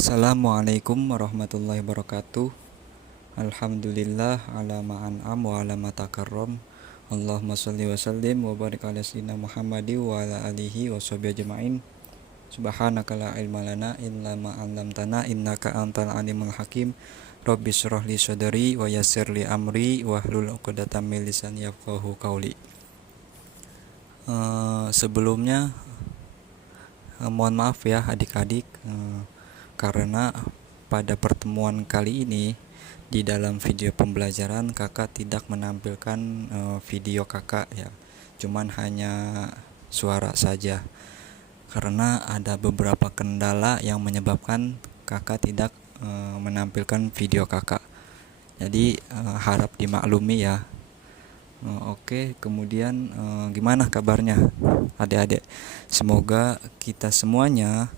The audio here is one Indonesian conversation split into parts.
Assalamualaikum warahmatullahi wabarakatuh. Alhamdulillah ala ma'an'am wa ala matakarrom. Allahumma sholli wa sallim wa barik ala sayyidina Muhammadi wa ala alihi wa sahbihi ajma'in. Subhanaka la ilma lana illa ma 'allamtana innaka antal alimul hakim. Rabbi shrah li sadri wa yassir li amri wahlul 'uqdatam min lisani yafqahu qawli. Sebelumnya mohon maaf ya adik-adik, karena pada pertemuan kali ini di dalam video pembelajaran kakak tidak menampilkan video kakak ya, cuman hanya suara saja karena ada beberapa kendala yang menyebabkan kakak tidak menampilkan video kakak. Jadi harap dimaklumi ya. Oke, kemudian gimana kabarnya adik-adik? Semoga kita semuanya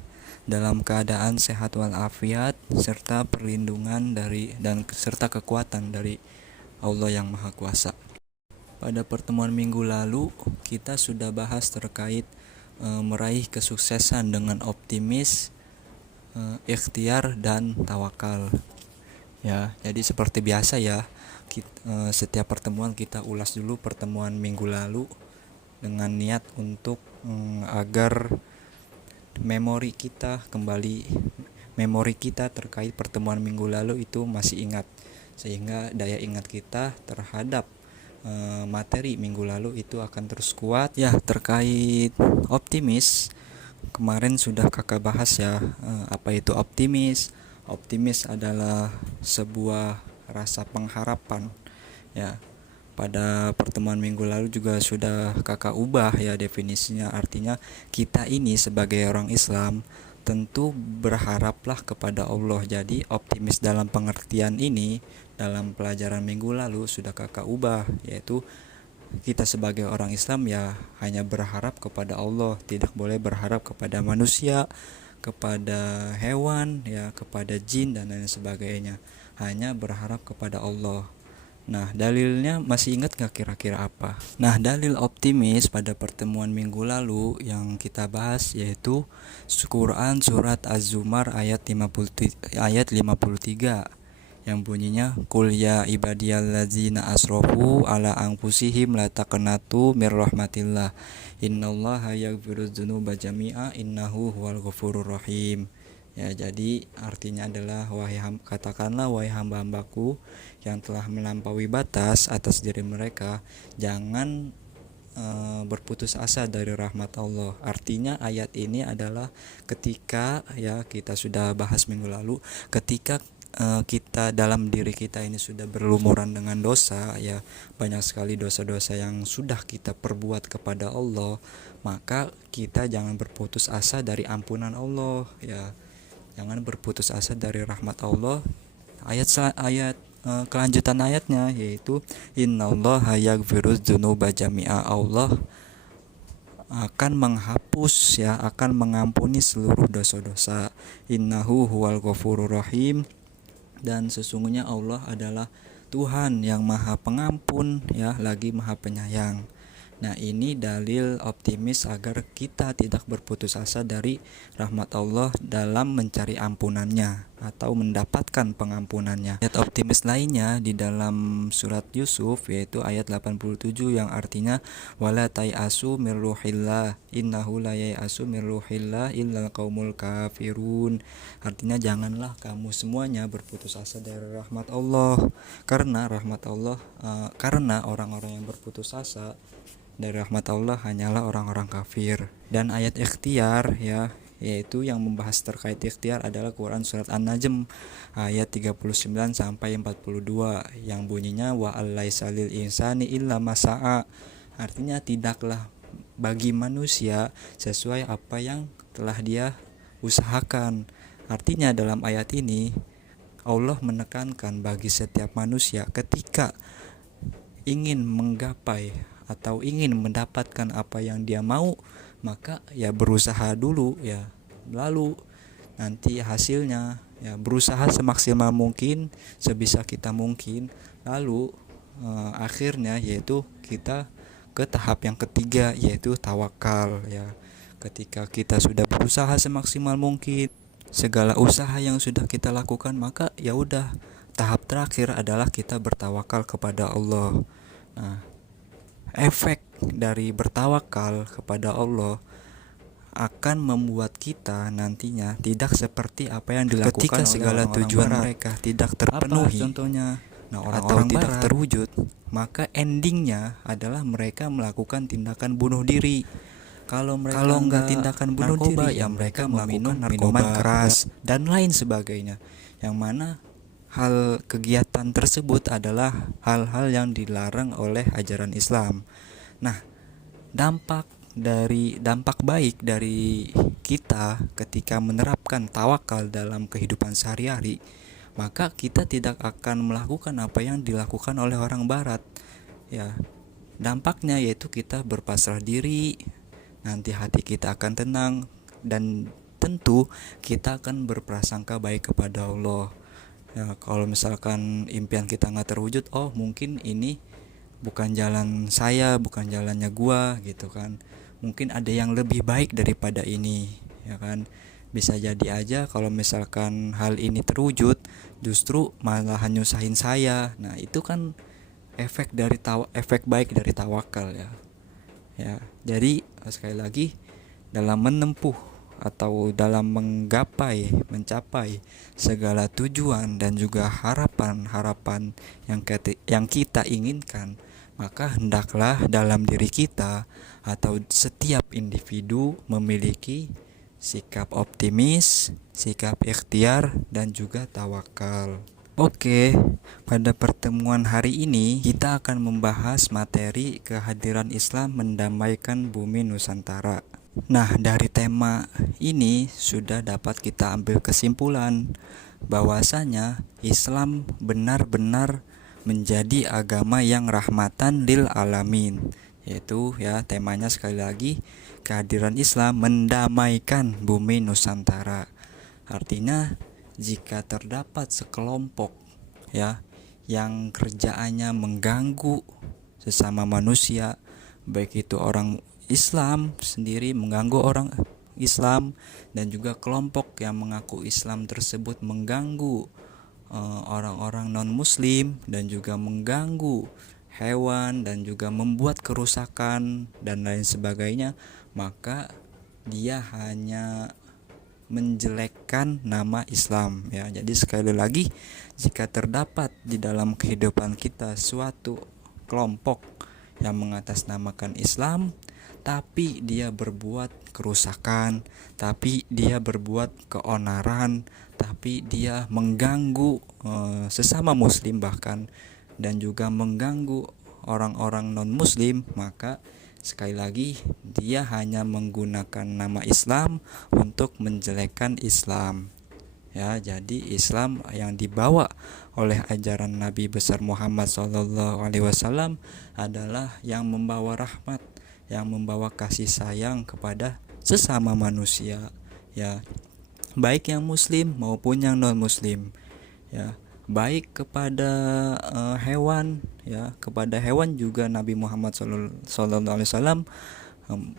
dalam keadaan sehat walafiat serta perlindungan serta kekuatan dari Allah yang Maha Kuasa. Pada pertemuan minggu lalu kita sudah bahas terkait meraih kesuksesan dengan optimis, ikhtiar dan tawakal. Ya, jadi seperti biasa ya, setiap pertemuan kita ulas dulu pertemuan minggu lalu dengan niat untuk agar memori kita terkait pertemuan minggu lalu itu masih ingat, sehingga daya ingat kita terhadap materi minggu lalu itu akan terus kuat. Ya, terkait optimis kemarin sudah kakak bahas ya, apa itu optimis. Optimis adalah sebuah rasa pengharapan ya. Pada pertemuan minggu lalu juga sudah kakak ubah ya definisinya, artinya kita ini sebagai orang Islam tentu berharaplah kepada Allah. Jadi optimis dalam pengertian ini dalam pelajaran minggu lalu sudah kakak ubah, yaitu kita sebagai orang Islam ya hanya berharap kepada Allah, tidak boleh berharap kepada manusia, kepada hewan ya, kepada jin dan lain sebagainya, hanya berharap kepada Allah. Nah, dalilnya masih ingat gak kira-kira apa? Nah, dalil optimis pada pertemuan minggu lalu yang kita bahas yaitu Quran surat Az-Zumar ayat 53 yang bunyinya Qul ya ibadiyallazina asrafu ala anfusihim la taqnatu mir rahmatillah innallaha yaghfirudz dzunuba jami'a innahu huwal ghafurur rahim. Ya, jadi artinya adalah katakanlah wahai hamba-hambaku yang telah melampaui batas atas diri mereka, jangan berputus asa dari rahmat Allah. Artinya ayat ini adalah ketika ya kita sudah bahas minggu lalu, ketika kita dalam diri kita ini sudah berlumuran dengan dosa ya, banyak sekali dosa-dosa yang sudah kita perbuat kepada Allah, maka kita jangan berputus asa dari ampunan Allah ya, jangan berputus asa dari rahmat Allah. Ayat kelanjutan ayatnya yaitu innallaha yaghfirudz dzunuba jami'a, Allah akan menghapus ya, akan mengampuni seluruh dosa-dosa. Innahu huwal ghafurur rahim, dan sesungguhnya Allah adalah Tuhan yang Maha Pengampun ya, lagi Maha Penyayang. Nah, ini dalil optimis agar kita tidak berputus asa dari rahmat Allah dalam mencari ampunannya atau mendapatkan pengampunannya. Ayat optimis lainnya di dalam surat Yusuf yaitu ayat 87 yang artinya wala tai'asu mir ruhillah innahu la yai'asu mir ruhillah illal qaumul kafirun. Artinya janganlah kamu semuanya berputus asa dari rahmat Allah, karena karena orang-orang yang berputus asa dari rahmat Allah hanyalah orang-orang kafir. Dan ayat ikhtiar ya, yaitu yang membahas terkait ikhtiar adalah Quran surat An-Najm ayat 39 sampai 42 yang bunyinya wa allaisa lil insani illa masa'a. Artinya tidaklah bagi manusia sesuai apa yang telah dia usahakan. Artinya dalam ayat ini Allah menekankan bagi setiap manusia ketika ingin menggapai atau ingin mendapatkan apa yang dia mau, maka ya berusaha dulu ya, lalu nanti hasilnya ya berusaha semaksimal mungkin, sebisa kita mungkin, lalu akhirnya yaitu kita ke tahap yang ketiga yaitu tawakal ya. Ketika kita sudah berusaha semaksimal mungkin, segala usaha yang sudah kita lakukan, maka ya udah, tahap terakhir adalah kita bertawakal kepada Allah. Nah, efek dari bertawakal kepada Allah akan membuat kita nantinya tidak seperti apa yang dilakukan ketika oleh segala tujuan mereka tidak terpenuhi. Apa contohnya? Nah, orang-orang tidak terwujud, maka endingnya adalah mereka melakukan tindakan bunuh diri. Kalau nggak tindakan bunuh diri, ya mereka meminum minuman keras dan lain sebagainya. Yang mana hal kegiatan tersebut adalah hal-hal yang dilarang oleh ajaran Islam. Nah, dampak baik dari kita ketika menerapkan tawakal dalam kehidupan sehari-hari, maka kita tidak akan melakukan apa yang dilakukan oleh orang barat. Ya, dampaknya yaitu kita berpasrah diri, nanti hati kita akan tenang, dan tentu kita akan berprasangka baik kepada Allah. Ya, kalau misalkan impian kita nggak terwujud, oh mungkin ini bukan jalan saya, bukan jalannya gua gitu kan. Mungkin ada yang lebih baik daripada ini, ya kan. Bisa jadi aja kalau misalkan hal ini terwujud, justru malah nyusahin saya. Nah, itu kan efek baik dari tawakal ya. Ya, jadi sekali lagi, dalam menempuh atau dalam mencapai segala tujuan dan juga harapan-harapan yang kita inginkan, maka hendaklah dalam diri kita atau setiap individu memiliki sikap optimis, sikap ikhtiar, dan juga tawakal. Oke, pada pertemuan hari ini kita akan membahas materi kehadiran Islam mendamaikan bumi Nusantara. Nah, dari tema ini sudah dapat kita ambil kesimpulan bahwasanya Islam benar-benar menjadi agama yang rahmatan lil alamin, yaitu ya temanya sekali lagi, kehadiran Islam mendamaikan bumi Nusantara. Artinya jika terdapat sekelompok ya yang kerjaannya mengganggu sesama manusia, baik itu orang Islam sendiri mengganggu orang Islam, dan juga kelompok yang mengaku Islam tersebut mengganggu orang-orang non-muslim dan juga mengganggu hewan dan juga membuat kerusakan dan lain sebagainya, maka dia hanya menjelekkan nama Islam ya. Jadi sekali lagi, jika terdapat di dalam kehidupan kita suatu kelompok yang mengatasnamakan Islam tapi dia berbuat kerusakan, tapi dia berbuat keonaran, tapi dia mengganggu sesama muslim bahkan, dan juga mengganggu orang-orang non-muslim, maka sekali lagi dia hanya menggunakan nama Islam untuk menjelekkan Islam. Ya, jadi Islam yang dibawa oleh ajaran Nabi besar Muhammad SAW adalah yang membawa rahmat, yang membawa kasih sayang kepada sesama manusia, ya, baik yang muslim maupun yang non muslim, ya, baik kepada hewan, ya, kepada hewan juga Nabi Muhammad SAW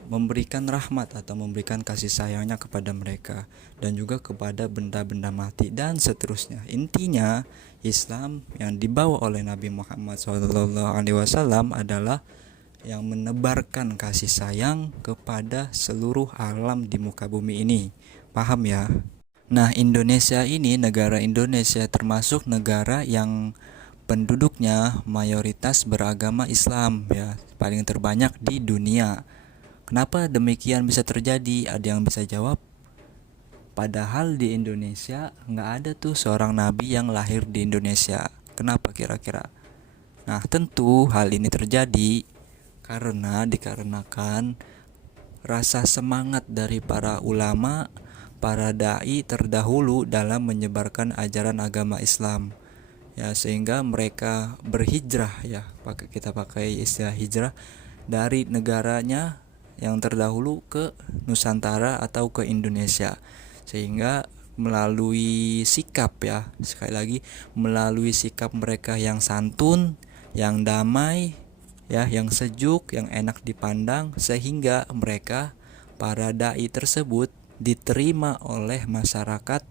memberikan rahmat atau memberikan kasih sayangnya kepada mereka, dan juga kepada benda-benda mati dan seterusnya. Intinya Islam yang dibawa oleh Nabi Muhammad SAW adalah yang menebarkan kasih sayang kepada seluruh alam di muka bumi ini. Paham ya? Nah, Indonesia ini, negara Indonesia termasuk negara yang penduduknya mayoritas beragama Islam ya, paling terbanyak di dunia. Kenapa demikian bisa terjadi? Ada yang bisa jawab? Padahal di Indonesia nggak ada tuh seorang nabi yang lahir di Indonesia. Kenapa kira-kira? Nah, tentu hal ini terjadi dikarenakan rasa semangat dari para ulama, para dai terdahulu dalam menyebarkan ajaran agama Islam. Ya, sehingga mereka berhijrah ya, kita pakai istilah hijrah, dari negaranya yang terdahulu ke Nusantara atau ke Indonesia. Sehingga melalui sikap ya, sekali lagi melalui sikap mereka yang santun, yang damai, ya, yang sejuk, yang enak dipandang, sehingga mereka para dai tersebut diterima oleh masyarakat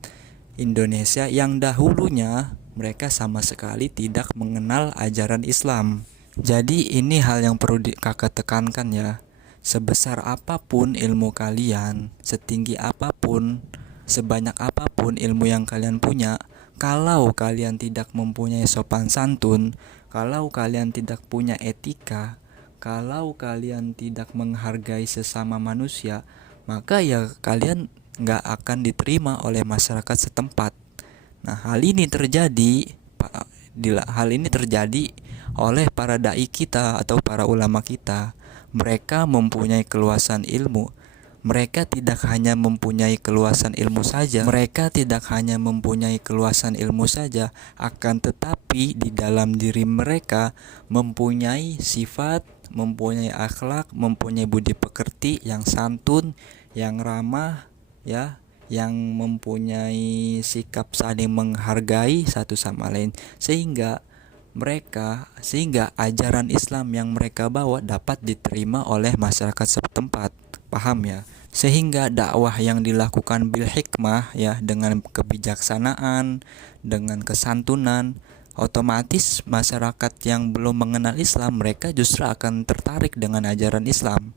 Indonesia yang dahulunya mereka sama sekali tidak mengenal ajaran Islam. Jadi ini hal yang perlu kakak tekankan ya. Sebesar apapun ilmu kalian, setinggi apapun, sebanyak apapun ilmu yang kalian punya, kalau kalian tidak mempunyai sopan santun, kalau kalian tidak punya etika, kalau kalian tidak menghargai sesama manusia, maka ya kalian nggak akan diterima oleh masyarakat setempat. Nah, hal ini terjadi oleh para dai kita atau para ulama kita. Mereka mempunyai keluasan ilmu. Mereka tidak hanya mempunyai keluasan ilmu saja, akan tetapi di dalam diri mereka mempunyai sifat, mempunyai akhlak, mempunyai budi pekerti yang santun, yang ramah, ya, yang mempunyai sikap saling menghargai satu sama lain, sehingga ajaran Islam yang mereka bawa dapat diterima oleh masyarakat setempat. Paham ya? Sehingga dakwah yang dilakukan bil hikmah ya, dengan kebijaksanaan, dengan kesantunan, otomatis masyarakat yang belum mengenal Islam, mereka justru akan tertarik dengan ajaran Islam.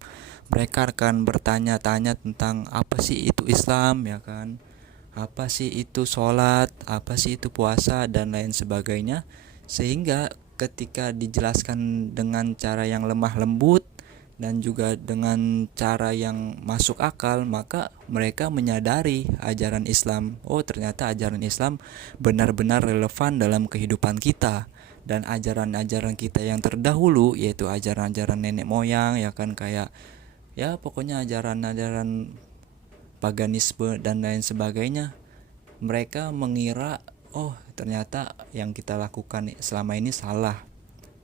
Mereka akan bertanya-tanya tentang apa sih itu Islam, ya kan? Apa sih itu sholat, apa sih itu puasa, dan lain sebagainya. Sehingga ketika dijelaskan dengan cara yang lemah lembut dan juga dengan cara yang masuk akal, maka mereka menyadari ajaran Islam. Oh, ternyata ajaran Islam benar-benar relevan dalam kehidupan kita. Dan ajaran-ajaran kita yang terdahulu, yaitu ajaran-ajaran nenek moyang, ya kan, kayak ya pokoknya ajaran-ajaran paganisme dan lain sebagainya, mereka mengira, oh ternyata yang kita lakukan selama ini salah.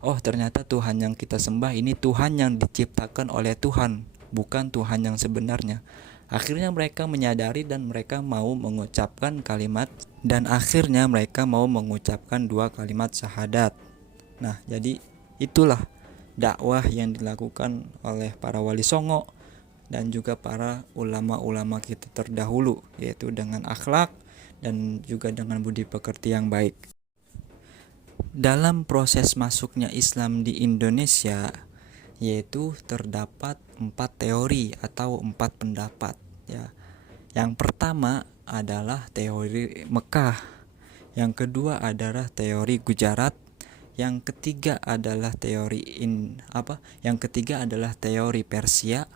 Oh ternyata Tuhan yang kita sembah ini Tuhan yang diciptakan oleh Tuhan, bukan Tuhan yang sebenarnya. Akhirnya mereka menyadari dan mereka mau mengucapkan dua kalimat syahadat. Nah, jadi itulah dakwah yang dilakukan oleh para wali songo dan juga para ulama-ulama kita terdahulu, yaitu dengan akhlak dan juga dengan budi pekerti yang baik. Dalam proses masuknya Islam di Indonesia, yaitu terdapat 4 teori atau 4 pendapat ya. Yang pertama adalah teori Mekah, yang kedua adalah teori Gujarat, yang ketiga adalah teori Persia,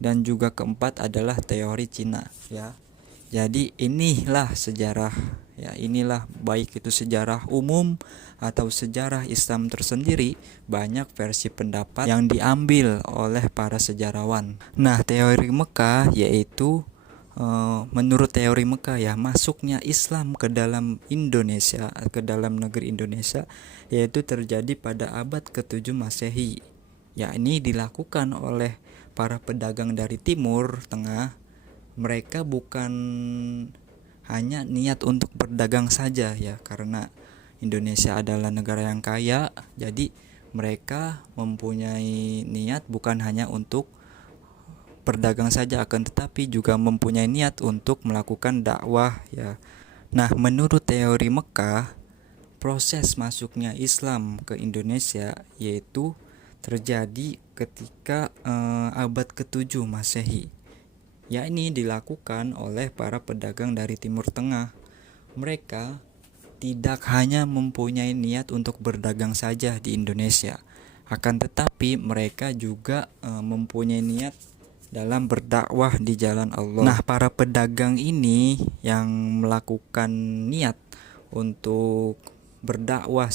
dan juga keempat adalah teori Cina ya. Jadi inilah sejarah ya, inilah baik itu sejarah umum atau sejarah Islam tersendiri, banyak versi pendapat yang diambil oleh para sejarawan. Nah, teori Mekah yaitu menurut teori Mekah ya, masuknya Islam ke dalam Indonesia, ke dalam negeri Indonesia, yaitu terjadi pada abad ke-7 Masehi. Ya, ini dilakukan oleh para pedagang dari Timur Tengah. Mereka bukan hanya niat untuk berdagang saja ya, karena Indonesia adalah negara yang kaya, jadi mereka mempunyai niat bukan hanya untuk berdagang saja, akan tetapi juga mempunyai niat untuk melakukan dakwah ya. Nah, menurut teori Mekah, proses masuknya Islam ke Indonesia yaitu terjadi ketika abad ke-7 Masehi. Ya, ini dilakukan oleh para pedagang dari Timur Tengah. Mereka tidak hanya mempunyai niat untuk berdagang saja di Indonesia, akan tetapi mereka juga mempunyai niat dalam berdakwah di jalan Allah. Nah, para pedagang ini yang melakukan niat untuk berdakwah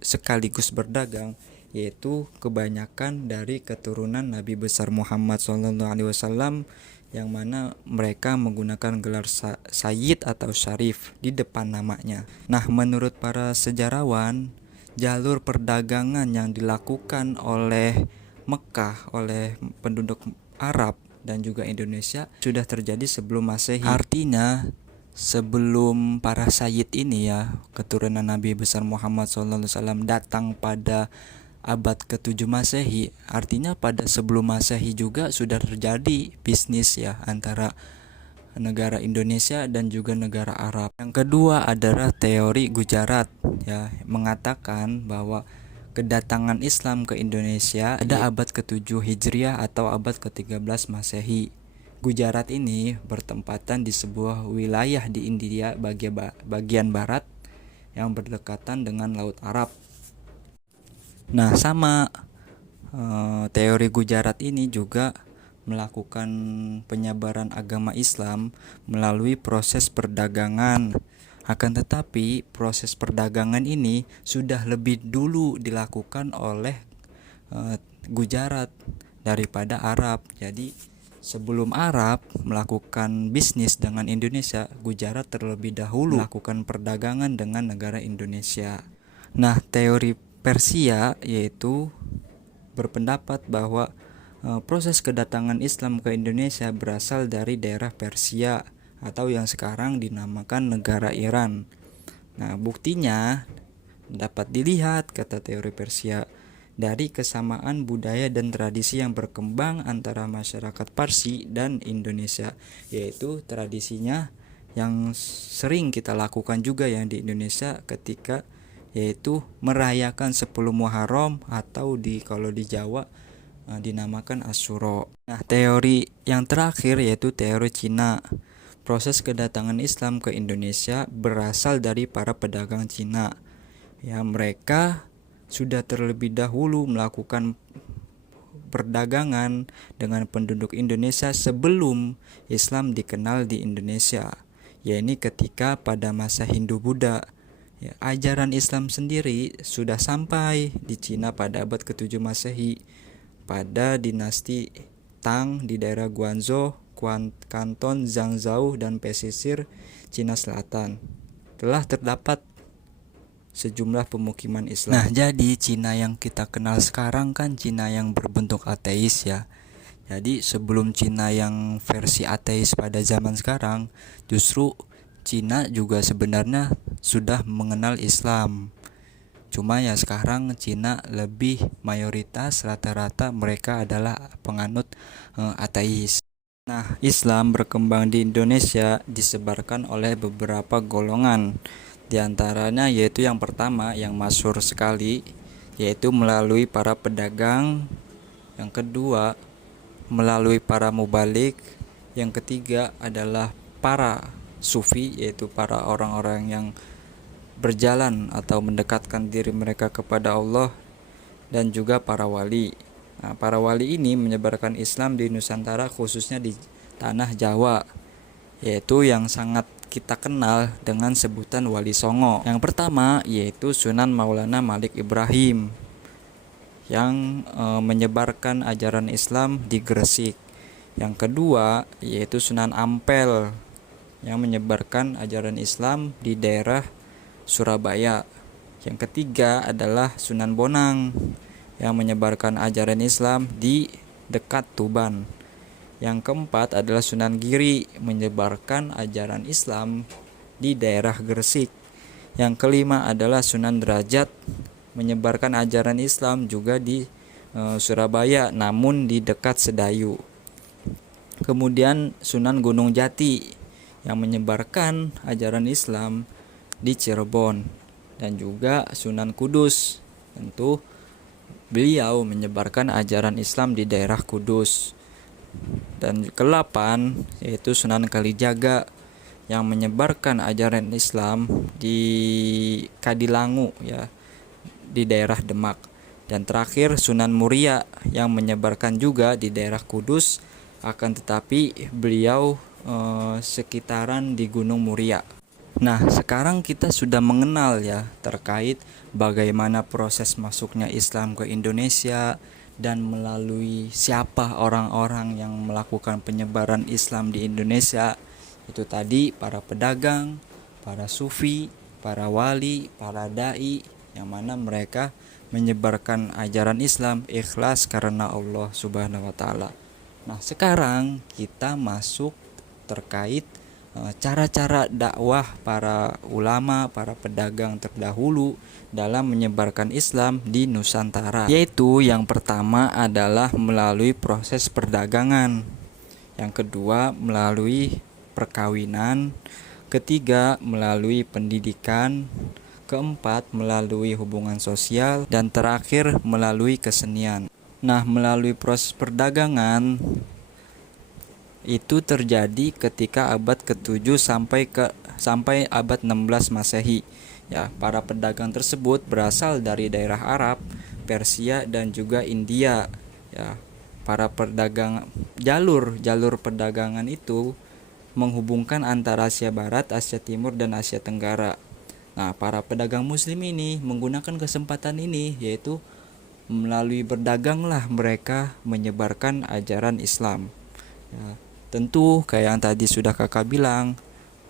sekaligus berdagang, yaitu kebanyakan dari keturunan Nabi besar Muhammad SAW, yang mana mereka menggunakan gelar Sayyid atau Syarif di depan namanya. Nah, menurut para sejarawan, jalur perdagangan yang dilakukan oleh Mekah, oleh penduduk Arab dan juga Indonesia sudah terjadi sebelum Masehi. Artinya sebelum para Sayyid ini ya, keturunan Nabi besar Muhammad SAW datang pada abad ke-7 Masehi, artinya pada sebelum Masehi juga sudah terjadi bisnis ya antara negara Indonesia dan juga negara Arab. Yang kedua adalah teori Gujarat, ya, mengatakan bahwa kedatangan Islam ke Indonesia pada abad ke-7 Hijriah atau abad ke-13 Masehi. Gujarat ini bertempatan di sebuah wilayah di India bagian barat yang berdekatan dengan Laut Arab. Nah, sama teori Gujarat ini juga melakukan penyebaran agama Islam melalui proses perdagangan. Akan tetapi proses perdagangan ini sudah lebih dulu dilakukan oleh Gujarat daripada Arab. Jadi sebelum Arab melakukan bisnis dengan Indonesia, Gujarat terlebih dahulu melakukan perdagangan dengan negara Indonesia. Nah, teori Persia yaitu berpendapat bahwa proses kedatangan Islam ke Indonesia berasal dari daerah Persia atau yang sekarang dinamakan negara Iran. Nah, buktinya dapat dilihat, kata teori Persia, dari kesamaan budaya dan tradisi yang berkembang antara masyarakat Parsi dan Indonesia, yaitu tradisinya yang sering kita lakukan juga yang di Indonesia ketika yaitu merayakan 10 Muharram atau kalau di Jawa dinamakan Asyura. Nah, teori yang terakhir yaitu teori Cina. Proses kedatangan Islam ke Indonesia berasal dari para pedagang Cina. Ya, mereka sudah terlebih dahulu melakukan perdagangan dengan penduduk Indonesia sebelum Islam dikenal di Indonesia, yaitu ketika pada masa Hindu-Buddha. Ya, ajaran Islam sendiri sudah sampai di Cina pada abad ke-7 Masehi pada dinasti Tang di daerah Guangzhou, Kanton Zhangzhou dan pesisir Cina Selatan. Telah terdapat sejumlah pemukiman Islam. Nah, jadi Cina yang kita kenal sekarang kan Cina yang berbentuk ateis, ya. Jadi sebelum Cina yang versi ateis pada zaman sekarang, justru Cina juga sebenarnya sudah mengenal Islam. Cuma ya sekarang Cina lebih mayoritas rata-rata mereka adalah penganut ateis. Nah, Islam berkembang di Indonesia disebarkan oleh beberapa golongan. Di antaranya yaitu yang pertama yang masyhur sekali yaitu melalui para pedagang, yang kedua melalui para mubalik, yang ketiga adalah para sufi yaitu para orang-orang yang berjalan atau mendekatkan diri mereka kepada Allah, dan juga para wali. Nah, para wali ini menyebarkan Islam di Nusantara khususnya di tanah Jawa, yaitu yang sangat kita kenal dengan sebutan Wali Songo. Yang pertama yaitu Sunan Maulana Malik Ibrahim yang menyebarkan ajaran Islam di Gresik. Yang kedua yaitu Sunan Ampel yang menyebarkan ajaran Islam di daerah Surabaya. Yang ketiga adalah Sunan Bonang yang menyebarkan ajaran Islam di dekat Tuban. Yang keempat adalah Sunan Giri menyebarkan ajaran Islam di daerah Gresik. Yang kelima adalah Sunan Derajat menyebarkan ajaran Islam juga di Surabaya namun di dekat Sedayu. Kemudian Sunan Gunung Jati yang menyebarkan ajaran Islam di Cirebon, dan juga Sunan Kudus, tentu beliau menyebarkan ajaran Islam di daerah Kudus. Dan ke-8 yaitu Sunan Kalijaga yang menyebarkan ajaran Islam di Kadilangu, ya, di daerah Demak. Dan terakhir Sunan Muria yang menyebarkan juga di daerah Kudus, akan tetapi beliau sekitaran di Gunung Muria. Nah, sekarang kita sudah mengenal ya terkait bagaimana proses masuknya Islam ke Indonesia dan melalui siapa orang-orang yang melakukan penyebaran Islam di Indonesia. Itu tadi para pedagang, para sufi, para wali, para dai, yang mana mereka menyebarkan ajaran Islam ikhlas karena Allah Subhanahu wa taala. Nah, sekarang kita masuk terkait cara-cara dakwah para ulama, para pedagang terdahulu dalam menyebarkan Islam di Nusantara. Yaitu yang pertama adalah melalui proses perdagangan. Yang kedua melalui perkawinan, ketiga melalui pendidikan, keempat melalui hubungan sosial, dan terakhir melalui kesenian. Nah, melalui proses perdagangan itu terjadi ketika abad ke-7 sampai abad 16 Masehi. Ya, para pedagang tersebut berasal dari daerah Arab, Persia, dan juga India. Ya, para pedagang jalur perdagangan itu menghubungkan antara Asia Barat, Asia Timur, dan Asia Tenggara. Nah, para pedagang muslim ini menggunakan kesempatan ini, yaitu melalui berdaganglah mereka menyebarkan ajaran Islam. Ya, tentu kayak yang tadi sudah kakak bilang,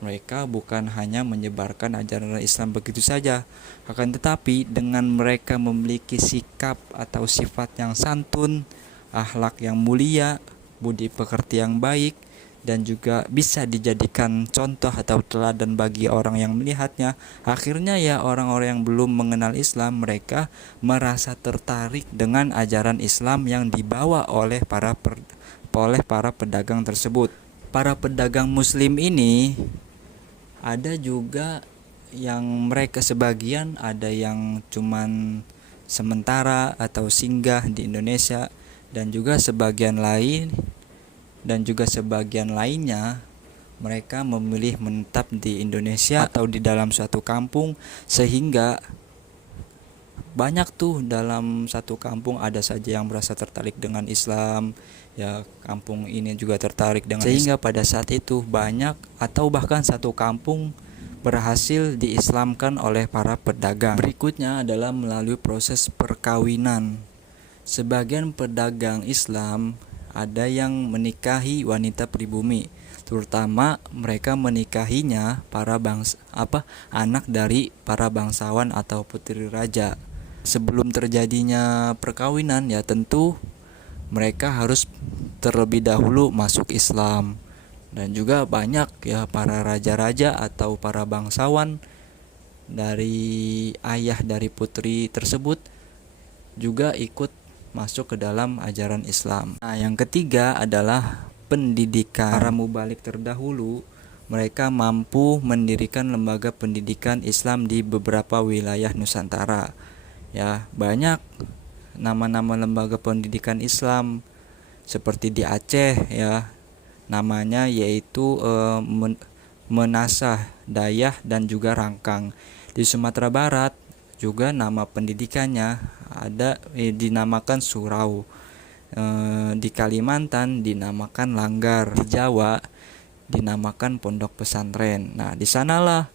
mereka bukan hanya menyebarkan ajaran Islam begitu saja, akan tetapi dengan mereka memiliki sikap atau sifat yang santun, akhlak yang mulia, budi pekerti yang baik, dan juga bisa dijadikan contoh atau teladan bagi orang yang melihatnya. Akhirnya ya, orang-orang yang belum mengenal Islam, mereka merasa tertarik dengan ajaran Islam yang dibawa oleh para pedagang tersebut. Para pedagang muslim ini ada juga yang mereka sebagian ada yang cuman sementara atau singgah di Indonesia, dan juga sebagian lainnya mereka memilih menetap di Indonesia atau di dalam suatu kampung, sehingga banyak tuh dalam satu kampung ada saja yang merasa tertarik dengan Islam, ya kampung ini juga tertarik dengan sehingga pada saat itu banyak atau bahkan satu kampung berhasil diislamkan oleh para pedagang. Berikutnya adalah melalui proses perkawinan. Sebagian pedagang Islam ada yang menikahi wanita pribumi, terutama mereka menikahinya anak dari para bangsawan atau putri raja. Sebelum terjadinya perkawinan ya tentu mereka harus terlebih dahulu masuk Islam, dan juga banyak ya para raja-raja atau para bangsawan dari ayah dari putri tersebut juga ikut masuk ke dalam ajaran Islam. Nah, yang ketiga adalah pendidikan. Para mubalik terdahulu mereka mampu mendirikan lembaga pendidikan Islam di beberapa wilayah Nusantara. Ya, banyak nama-nama lembaga pendidikan Islam seperti di Aceh ya, namanya yaitu Menasah, Dayah, dan juga Rangkang. Di Sumatera Barat juga nama pendidikannya ada dinamakan surau. Di Kalimantan dinamakan langgar. Di Jawa dinamakan pondok pesantren. Nah, di sanalah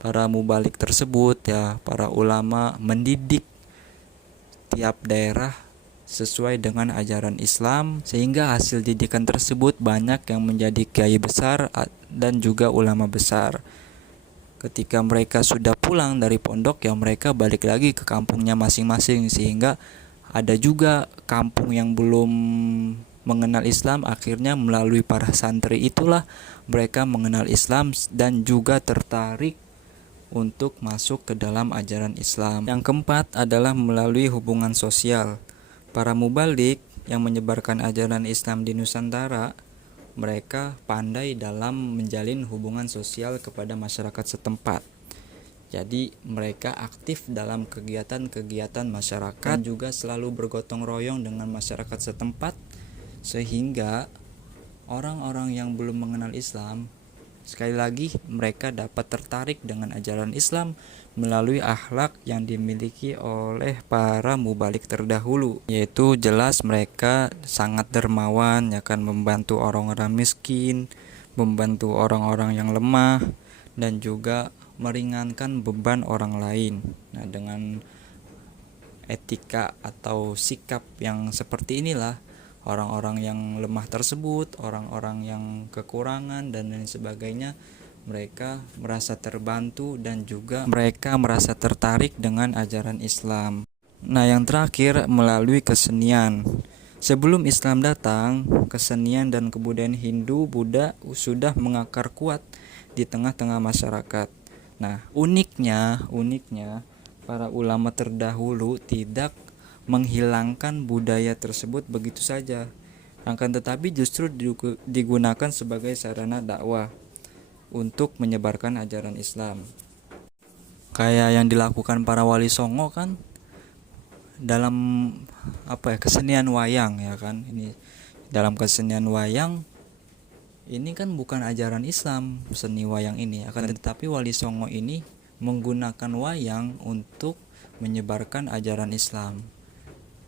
para mubalik tersebut ya, para ulama mendidik tiap daerah sesuai dengan ajaran Islam, sehingga hasil didikan tersebut banyak yang menjadi kiai besar dan juga ulama besar. Ketika mereka sudah pulang dari pondok ya, mereka balik lagi ke kampungnya masing-masing, sehingga ada juga kampung yang belum mengenal Islam, akhirnya melalui para santri itulah mereka mengenal Islam dan juga tertarik untuk masuk ke dalam ajaran Islam. Yang keempat adalah melalui hubungan sosial. Para mubalik yang menyebarkan ajaran Islam di Nusantara, mereka pandai dalam menjalin hubungan sosial kepada masyarakat setempat. Jadi mereka aktif dalam kegiatan-kegiatan masyarakat dan juga selalu bergotong royong dengan masyarakat setempat, sehingga orang-orang yang belum mengenal Islam, sekali lagi mereka dapat tertarik dengan ajaran Islam melalui akhlak yang dimiliki oleh para mubalik terdahulu, yaitu jelas mereka sangat dermawan, akan membantu orang-orang miskin, membantu orang-orang yang lemah, dan juga meringankan beban orang lain. Nah, dengan etika atau sikap yang seperti inilah orang-orang yang lemah tersebut, orang-orang yang kekurangan dan lain sebagainya, mereka merasa terbantu dan juga mereka merasa tertarik dengan ajaran Islam. Nah, yang terakhir melalui kesenian. Sebelum Islam datang, kesenian dan kebudayaan Hindu, Buddha sudah mengakar kuat di tengah-tengah masyarakat. Nah, uniknya para ulama terdahulu tidak menghilangkan budaya tersebut begitu saja, akan tetapi justru digunakan sebagai sarana dakwah. untuk menyebarkan ajaran Islam. Kayak yang dilakukan para wali songo kan dalam kesenian wayang ya kan. Ini dalam kesenian wayang ini kan bukan ajaran Islam seni wayang ini, akan tetapi wali songo ini menggunakan wayang untuk menyebarkan ajaran Islam.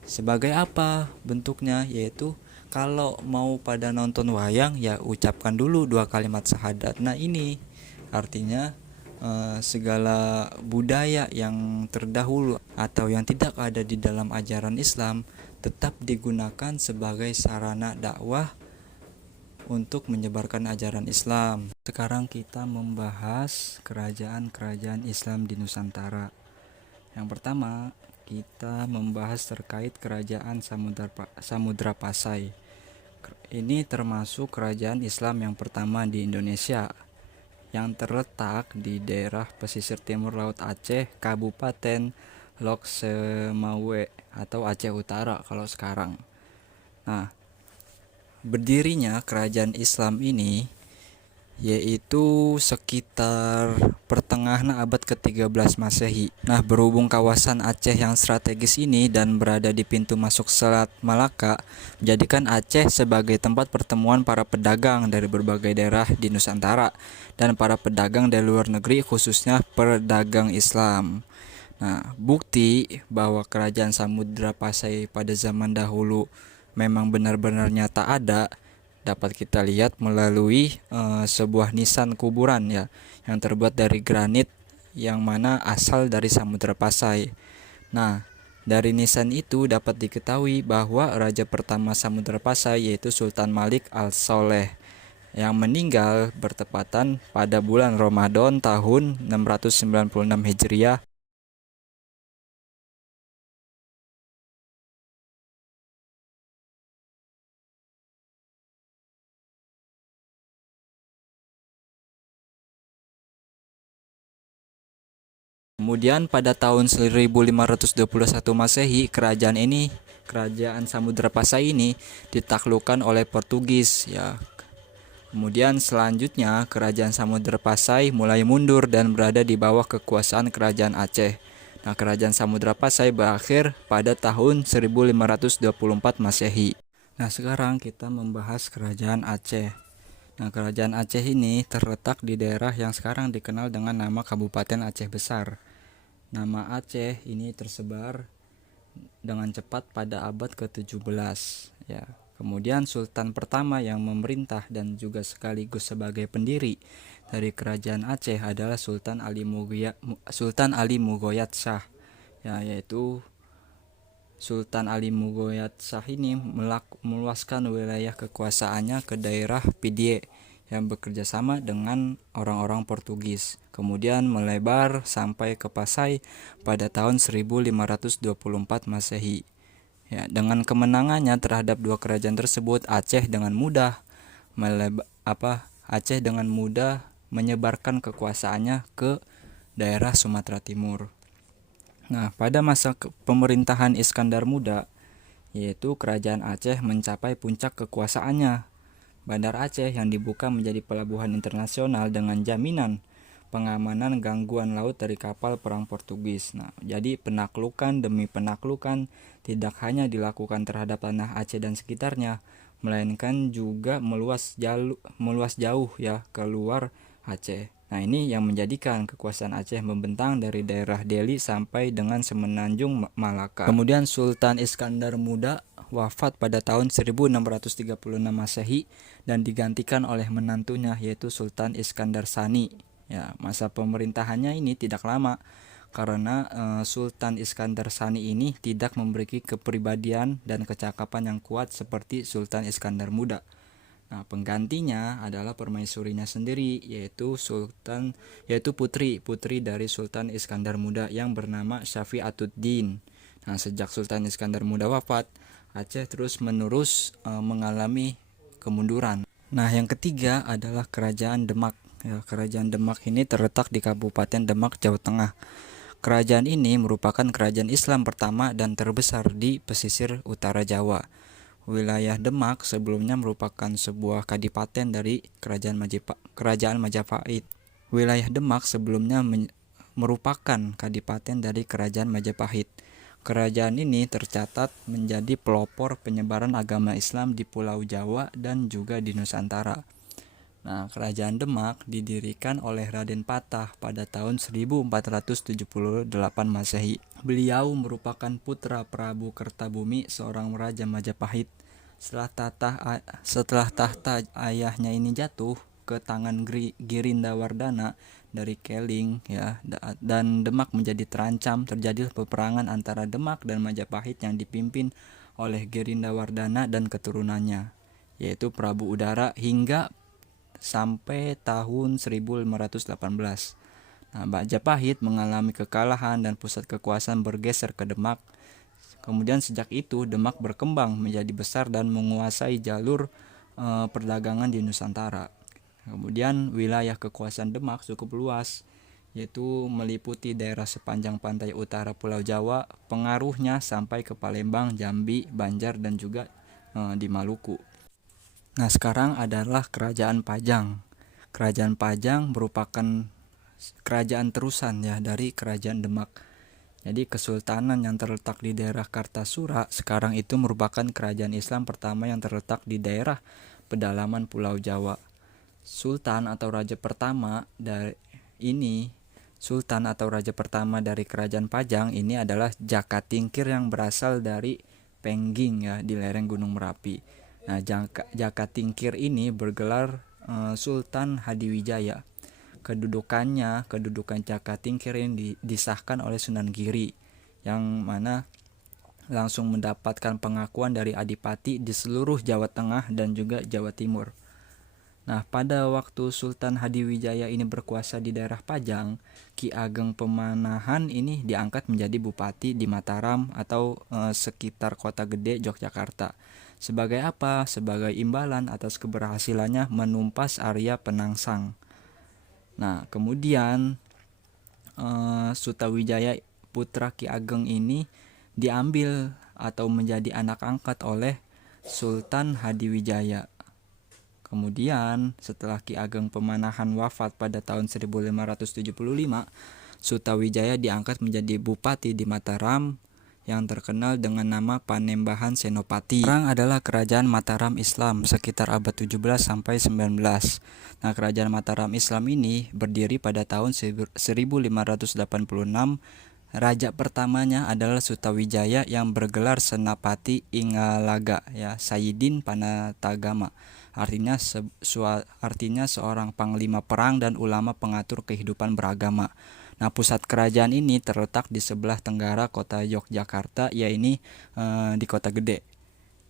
Sebagai apa bentuknya? Yaitu kalau mau pada nonton wayang ya ucapkan dulu 2 kalimat syahadat. Nah ini artinya segala budaya yang terdahulu atau yang tidak ada di dalam ajaran Islam tetap digunakan sebagai sarana dakwah untuk menyebarkan ajaran Islam. Sekarang kita membahas kerajaan-kerajaan Islam di Nusantara. Yang pertama, kita membahas terkait kerajaan Samudra Pasai. Ini termasuk kerajaan Islam yang pertama di Indonesia, yang terletak di daerah pesisir timur Laut Aceh, Kabupaten Lok Semawe atau Aceh Utara kalau sekarang. Nah, berdirinya kerajaan Islam ini yaitu sekitar pertengahan abad ke-13 Masehi. Nah, berhubung kawasan Aceh yang strategis ini dan berada di pintu masuk Selat Malaka, menjadikan Aceh sebagai tempat pertemuan para pedagang dari berbagai daerah di Nusantara dan para pedagang dari luar negeri, khususnya pedagang Islam. Nah, bukti bahwa kerajaan Samudra Pasai pada zaman dahulu memang benar-benar nyata ada dapat kita lihat melalui sebuah nisan kuburan ya yang terbuat dari granit yang mana asal dari Samudra Pasai. Nah, dari nisan itu dapat diketahui bahwa raja pertama Samudra Pasai yaitu Sultan Malik Al-Soleh yang meninggal bertepatan pada bulan Ramadan tahun 696 Hijriah. Kemudian pada tahun 1521 Masehi, kerajaan Samudra Pasai ini ditaklukkan oleh Portugis ya. Kemudian selanjutnya kerajaan Samudra Pasai mulai mundur dan berada di bawah kekuasaan kerajaan Aceh. Nah, kerajaan Samudra Pasai berakhir pada tahun 1524 Masehi. Nah, sekarang kita membahas kerajaan Aceh. Nah, kerajaan Aceh ini terletak di daerah yang sekarang dikenal dengan nama Kabupaten Aceh Besar. Nama Aceh ini tersebar dengan cepat pada abad ke-17 ya. Kemudian sultan pertama yang memerintah dan juga sekaligus sebagai pendiri dari kerajaan Aceh adalah Sultan Ali Mughayat Shah ya, yaitu Sultan Ali Mughayat Shah ini meluaskan wilayah kekuasaannya ke daerah Pidie yang bekerja sama dengan orang-orang Portugis. Kemudian melebar sampai ke Pasai pada tahun 1524 Masehi. Ya, dengan kemenangannya terhadap dua kerajaan tersebut, Aceh dengan mudah menyebarkan kekuasaannya ke daerah Sumatera Timur. Nah, pada masa pemerintahan Iskandar Muda, yaitu kerajaan Aceh mencapai puncak kekuasaannya. Bandar Aceh yang dibuka menjadi pelabuhan internasional dengan jaminan pengamanan gangguan laut dari kapal perang Portugis. Nah, jadi penaklukan demi penaklukan tidak hanya dilakukan terhadap tanah Aceh dan sekitarnya, melainkan juga meluas jauh ya keluar Aceh. Nah, ini yang menjadikan kekuasaan Aceh membentang dari daerah Deli sampai dengan semenanjung Malaka. Kemudian Sultan Iskandar Muda wafat pada tahun 1636 Masehi dan digantikan oleh menantunya yaitu Sultan Iskandar Sani. Ya, masa pemerintahannya ini tidak lama karena Sultan Iskandar Sani ini tidak memiliki kepribadian dan kecakapan yang kuat seperti Sultan Iskandar Muda. Nah, penggantinya adalah permaisurinya sendiri yaitu putri dari Sultan Iskandar Muda yang bernama Syafi'atuddin. Nah, sejak Sultan Iskandar Muda wafat, Aceh terus menerus mengalami kemunduran. Nah, yang ketiga adalah Kerajaan Demak. Ya, Kerajaan Demak ini terletak di Kabupaten Demak, Jawa Tengah. Kerajaan ini merupakan kerajaan Islam pertama dan terbesar di pesisir utara Jawa. wilayah Demak sebelumnya merupakan sebuah kadipaten dari Kerajaan Majapahit. Wilayah Demak sebelumnya merupakan kadipaten dari Kerajaan Majapahit. Kerajaan ini tercatat menjadi pelopor penyebaran agama Islam di Pulau Jawa dan juga di Nusantara. Nah, Kerajaan Demak didirikan oleh Raden Patah pada tahun 1478 Masehi. Beliau merupakan putra Prabu Kertabumi, seorang raja Majapahit. Setelah tahta ayahnya ini jatuh ke tangan Girindawardana dari Keling ya, dan Demak menjadi terancam. Terjadi peperangan antara Demak dan Majapahit yang dipimpin oleh Girindawardana dan keturunannya, yaitu Prabu Udara, hingga sampai tahun 1518. Nah, Majapahit mengalami kekalahan dan pusat kekuasaan bergeser ke Demak. Kemudian sejak itu Demak berkembang menjadi besar dan menguasai jalur perdagangan di Nusantara. Kemudian wilayah kekuasaan Demak cukup luas, yaitu meliputi daerah sepanjang pantai utara Pulau Jawa, pengaruhnya sampai ke Palembang, Jambi, Banjar, dan juga di Maluku. Nah, sekarang adalah Kerajaan Pajang. Kerajaan Pajang merupakan kerajaan terusan ya dari Kerajaan Demak. Jadi kesultanan yang terletak di daerah Kartasura sekarang itu merupakan kerajaan Islam pertama yang terletak di daerah pedalaman Pulau Jawa. Sultan atau raja pertama dari Kerajaan Pajang ini adalah Jaka Tingkir yang berasal dari Pengging ya, di lereng Gunung Merapi. Nah, Jaka Tingkir ini bergelar Sultan Hadiwijaya. Kedudukan Jaka Tingkir ini disahkan oleh Sunan Giri, yang mana langsung mendapatkan pengakuan dari adipati di seluruh Jawa Tengah dan juga Jawa Timur. Nah, pada waktu Sultan Hadiwijaya ini berkuasa di daerah Pajang, Ki Ageng Pemanahan ini diangkat menjadi bupati di Mataram atau sekitar Kota Gede, Yogyakarta. Sebagai apa? Sebagai imbalan atas keberhasilannya menumpas Arya Penangsang. Nah, kemudian Sutawijaya putra Ki Ageng ini diambil atau menjadi anak angkat oleh Sultan Hadiwijaya. Kemudian setelah Ki Ageng Pemanahan wafat pada tahun 1575, Sutawijaya diangkat menjadi bupati di Mataram yang terkenal dengan nama Panembahan Senopati. Sekarang adalah Kerajaan Mataram Islam sekitar abad 17 sampai 19. Nah, Kerajaan Mataram Islam ini berdiri pada tahun 1586. Raja pertamanya adalah Sutawijaya yang bergelar Senapati Ingalaga ya, Sayyidin Panatagama. Artinya seorang panglima perang dan ulama pengatur kehidupan beragama. Nah, pusat kerajaan ini terletak di sebelah tenggara kota Yogyakarta, yaitu di Kota Gede.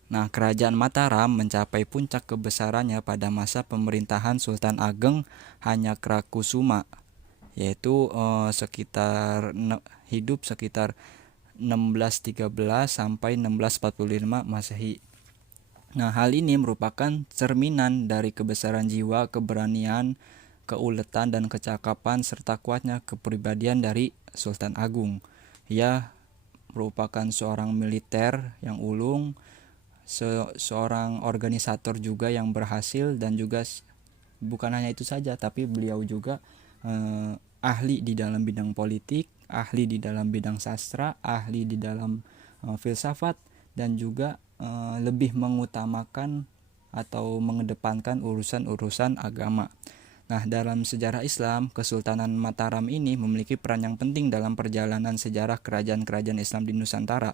Nah, Kerajaan Mataram mencapai puncak kebesarannya pada masa pemerintahan Sultan Ageng Hanyakrakusuma, yaitu hidup sekitar 1613 sampai 1645 Masehi. Nah, hal ini merupakan cerminan dari kebesaran jiwa, keberanian, keuletan, dan kecakapan serta kuatnya kepribadian dari Sultan Agung. Ia merupakan seorang militer yang ulung, seorang organisator juga yang berhasil, dan juga bukan hanya itu saja, tapi beliau juga ahli di dalam bidang politik, ahli di dalam bidang sastra, ahli di dalam filsafat, dan juga lebih mengutamakan atau mengedepankan urusan-urusan agama. Nah, dalam sejarah Islam, Kesultanan Mataram ini memiliki peran yang penting dalam perjalanan sejarah kerajaan-kerajaan Islam di Nusantara.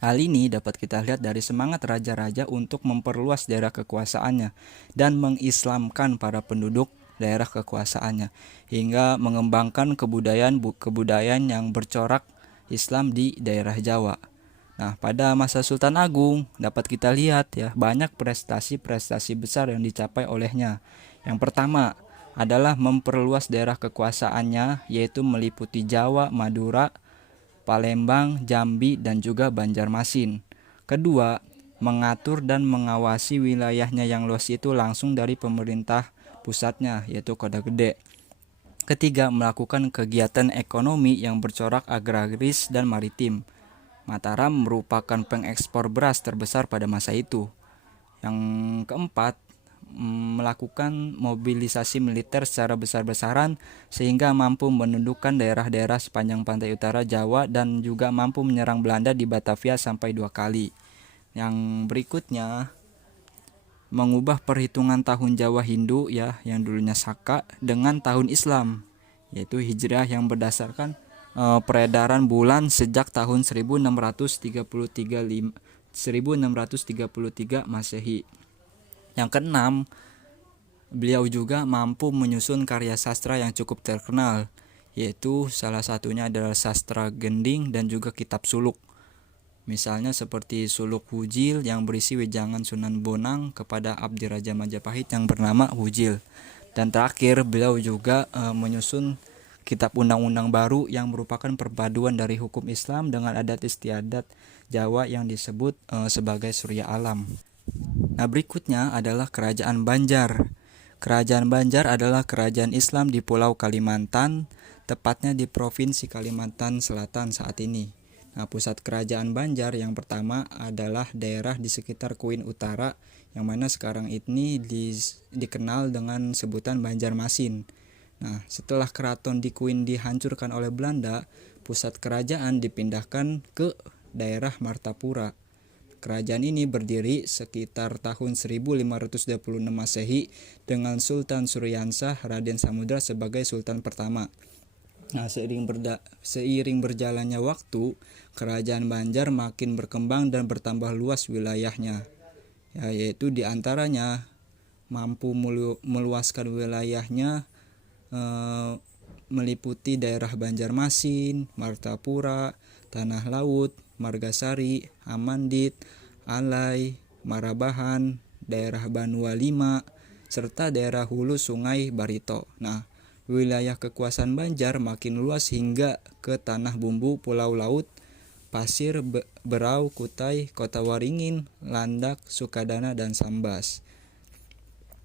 Hal ini dapat kita lihat dari semangat raja-raja untuk memperluas daerah kekuasaannya dan mengislamkan para penduduk daerah kekuasaannya, hingga mengembangkan kebudayaan yang bercorak Islam di daerah Jawa. Nah, pada masa Sultan Agung dapat kita lihat ya, banyak prestasi-prestasi besar yang dicapai olehnya. Yang pertama adalah memperluas daerah kekuasaannya, yaitu meliputi Jawa, Madura, Palembang, Jambi, dan juga Banjarmasin. Kedua, mengatur dan mengawasi wilayahnya yang luas itu langsung dari pemerintah pusatnya, yaitu Kota Gede. Ketiga, melakukan kegiatan ekonomi yang bercorak agraris dan maritim. Mataram merupakan pengekspor beras terbesar pada masa itu. Yang keempat, melakukan mobilisasi militer secara besar-besaran sehingga mampu menundukkan daerah-daerah sepanjang pantai utara Jawa dan juga mampu menyerang Belanda di Batavia sampai 2 kali. Yang berikutnya, mengubah perhitungan tahun Jawa Hindu ya yang dulunya Saka dengan tahun Islam, yaitu Hijriah yang berdasarkan peredaran bulan sejak tahun 1633 Masehi. Yang keenam, beliau juga mampu menyusun karya sastra yang cukup terkenal, yaitu salah satunya adalah sastra Gending dan juga kitab suluk. Misalnya seperti suluk Wujil yang berisi wejangan Sunan Bonang kepada Abdi Raja Majapahit yang bernama Wujil. Dan terakhir, beliau juga menyusun kitab undang-undang baru yang merupakan perpaduan dari hukum Islam dengan adat istiadat Jawa yang disebut sebagai Surya Alam. Nah, berikutnya adalah Kerajaan Banjar. Kerajaan Banjar adalah kerajaan Islam di Pulau Kalimantan, tepatnya di Provinsi Kalimantan Selatan saat ini. Nah, pusat kerajaan Banjar yang pertama adalah daerah di sekitar Kuin Utara, yang mana sekarang ini dikenal dengan sebutan Banjarmasin. Nah, setelah keraton di Kuin dihancurkan oleh Belanda, pusat kerajaan dipindahkan ke daerah Martapura. Kerajaan ini berdiri sekitar tahun 1526 Masehi dengan Sultan Suryansah Raden Samudra sebagai sultan pertama. Nah, seiring berjalannya waktu, kerajaan Banjar makin berkembang dan bertambah luas wilayahnya, yaitu diantaranya mampu meluaskan wilayahnya meliputi daerah Banjarmasin, Martapura, Tanah Laut, Margasari, Amandit, Alai, Marabahan, daerah Banua Lima, serta daerah hulu Sungai Barito. Nah, wilayah kekuasaan Banjar makin luas hingga ke Tanah Bumbu, Pulau Laut, Pasir, Berau, Kutai, Kota Waringin, Landak, Sukadana, dan Sambas.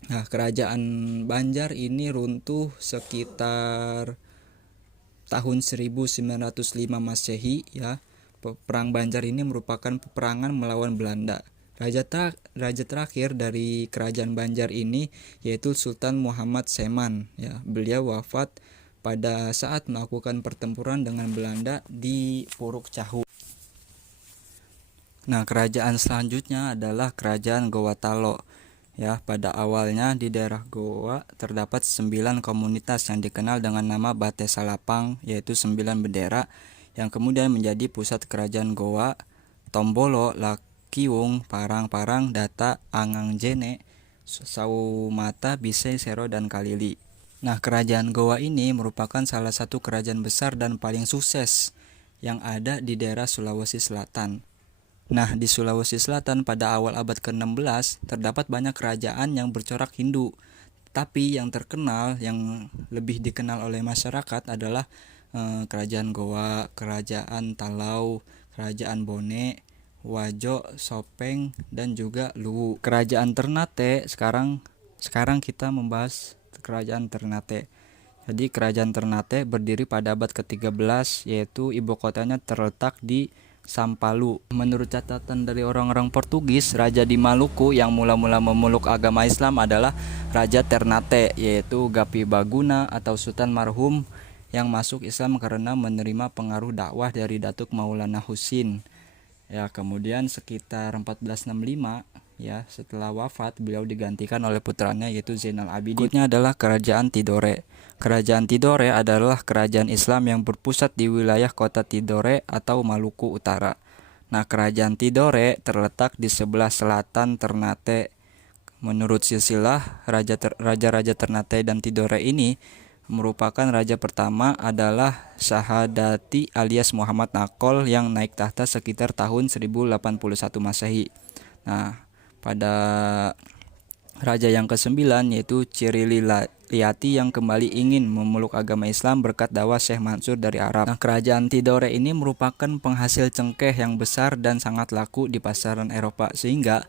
Nah, kerajaan Banjar ini runtuh sekitar tahun 1905 Masehi ya. Perang Banjar ini merupakan peperangan melawan Belanda. Raja terakhir dari kerajaan Banjar ini yaitu Sultan Muhammad Seman ya. Beliau wafat pada saat melakukan pertempuran dengan Belanda di Puruk Cahu. Nah, kerajaan selanjutnya adalah kerajaan Goa Talo. Ya, pada awalnya di daerah Goa terdapat 9 komunitas yang dikenal dengan nama Bate Salapang, yaitu 9 bendera yang kemudian menjadi pusat kerajaan Goa. Tombolo, Lakiung, Parang-Parang, Data, Angang Jene, Saumata, Bisei, Sero, dan Kalili. Nah, kerajaan Goa ini merupakan salah satu kerajaan besar dan paling sukses yang ada di daerah Sulawesi Selatan. Nah, di Sulawesi Selatan pada awal abad ke-16 terdapat banyak kerajaan yang bercorak Hindu. Tapi yang terkenal, yang lebih dikenal oleh masyarakat adalah kerajaan Goa, kerajaan Talau, kerajaan Bone, Wajo, Sopeng, dan juga Luwu. Kerajaan Ternate sekarang kita membahas kerajaan Ternate. Jadi kerajaan Ternate berdiri pada abad ke-13, yaitu ibu kotanya terletak di Sampalu. Menurut catatan dari orang-orang Portugis, raja di Maluku yang mula-mula memeluk agama Islam adalah Raja Ternate, yaitu Gapi Baguna atau Sultan marhum yang masuk Islam karena menerima pengaruh dakwah dari Datuk Maulana Husin. Ya, kemudian sekitar 1465 ya, setelah wafat beliau digantikan oleh putranya yaitu Zainal Abidin. Berikutnya adalah kerajaan Tidore. Kerajaan Tidore adalah kerajaan Islam yang berpusat di wilayah kota Tidore atau Maluku Utara. Nah, kerajaan Tidore terletak di sebelah selatan Ternate. Menurut silsilah raja-raja Ternate dan Tidore ini merupakan raja pertama adalah Sahadati alias Muhammad Nakol yang naik tahta sekitar tahun 1081 Masehi. Nah, pada raja yang ke-9 yaitu Cirili Liati yang kembali ingin memeluk agama Islam berkat dakwah Syekh Mansur dari Arab. Nah, kerajaan Tidore ini merupakan penghasil cengkeh yang besar dan sangat laku di pasaran Eropa sehingga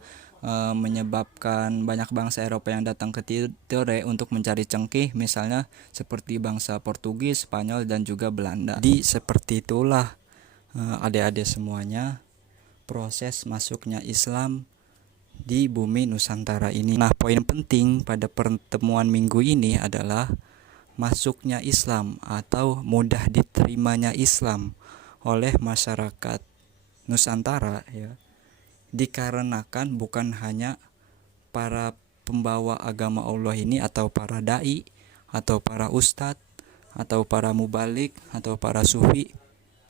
menyebabkan banyak bangsa Eropa yang datang ke Tidore untuk mencari cengkeh, misalnya seperti bangsa Portugis, Spanyol, dan juga Belanda. Jadi seperti itulah adik-adik semuanya proses masuknya Islam di bumi Nusantara ini. Nah, poin penting pada pertemuan minggu ini adalah masuknya Islam atau mudah diterimanya Islam oleh masyarakat Nusantara ya, dikarenakan bukan hanya para pembawa agama Allah ini atau para dai atau para ustadz atau para mubalik atau para sufi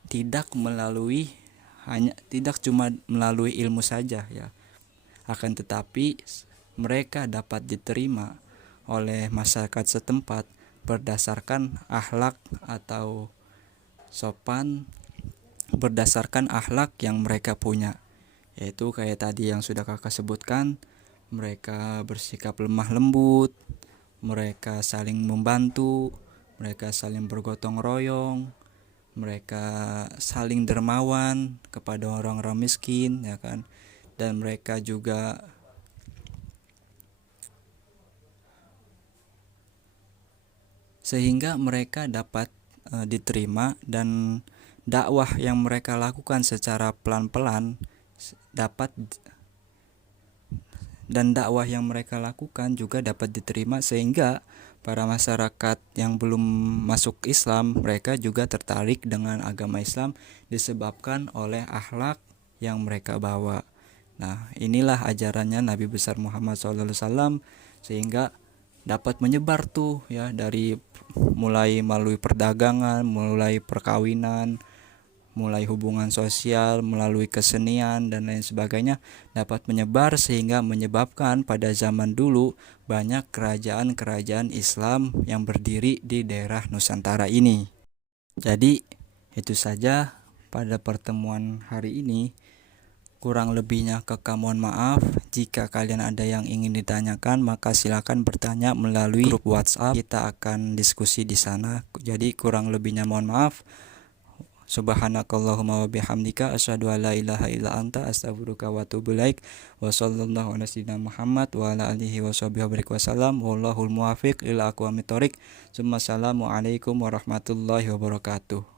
tidak cuma melalui ilmu saja ya, akan tetapi mereka dapat diterima oleh masyarakat setempat berdasarkan akhlak atau sopan, berdasarkan akhlak yang mereka punya, yaitu kayak tadi yang sudah kakak sebutkan, mereka bersikap lemah lembut, mereka saling membantu, mereka saling bergotong royong, mereka saling dermawan kepada orang-orang miskin ya kan, dan mereka juga sehingga mereka dapat diterima, dan dakwah yang mereka lakukan secara pelan-pelan dakwah yang mereka lakukan juga dapat diterima, sehingga para masyarakat yang belum masuk Islam mereka juga tertarik dengan agama Islam disebabkan oleh akhlak yang mereka bawa. Nah, inilah ajarannya Nabi besar Muhammad SAW, sehingga dapat menyebar tuh ya, dari mulai melalui perdagangan, mulai perkawinan, mulai hubungan sosial, melalui kesenian dan lain sebagainya, dapat menyebar sehingga menyebabkan pada zaman dulu banyak kerajaan-kerajaan Islam yang berdiri di daerah Nusantara ini. Jadi itu saja pada pertemuan hari ini. Kurang lebihnya kakak mohon maaf. Jika kalian ada yang ingin ditanyakan, maka silakan bertanya melalui grup WhatsApp. Kita akan diskusi di sana. Jadi kurang lebihnya mohon maaf. Subhanakallahumma wa bihamdika asyhadu an la ilaha illa anta astaghfiruka wa atubu ilaik. Wa sallallahu ala sayyidina Muhammad wa ala alihi washabihi wasallam. Wallahul muwaffiq ila aqwamit thoriq. Assalamualaikum warahmatullahi wabarakatuh.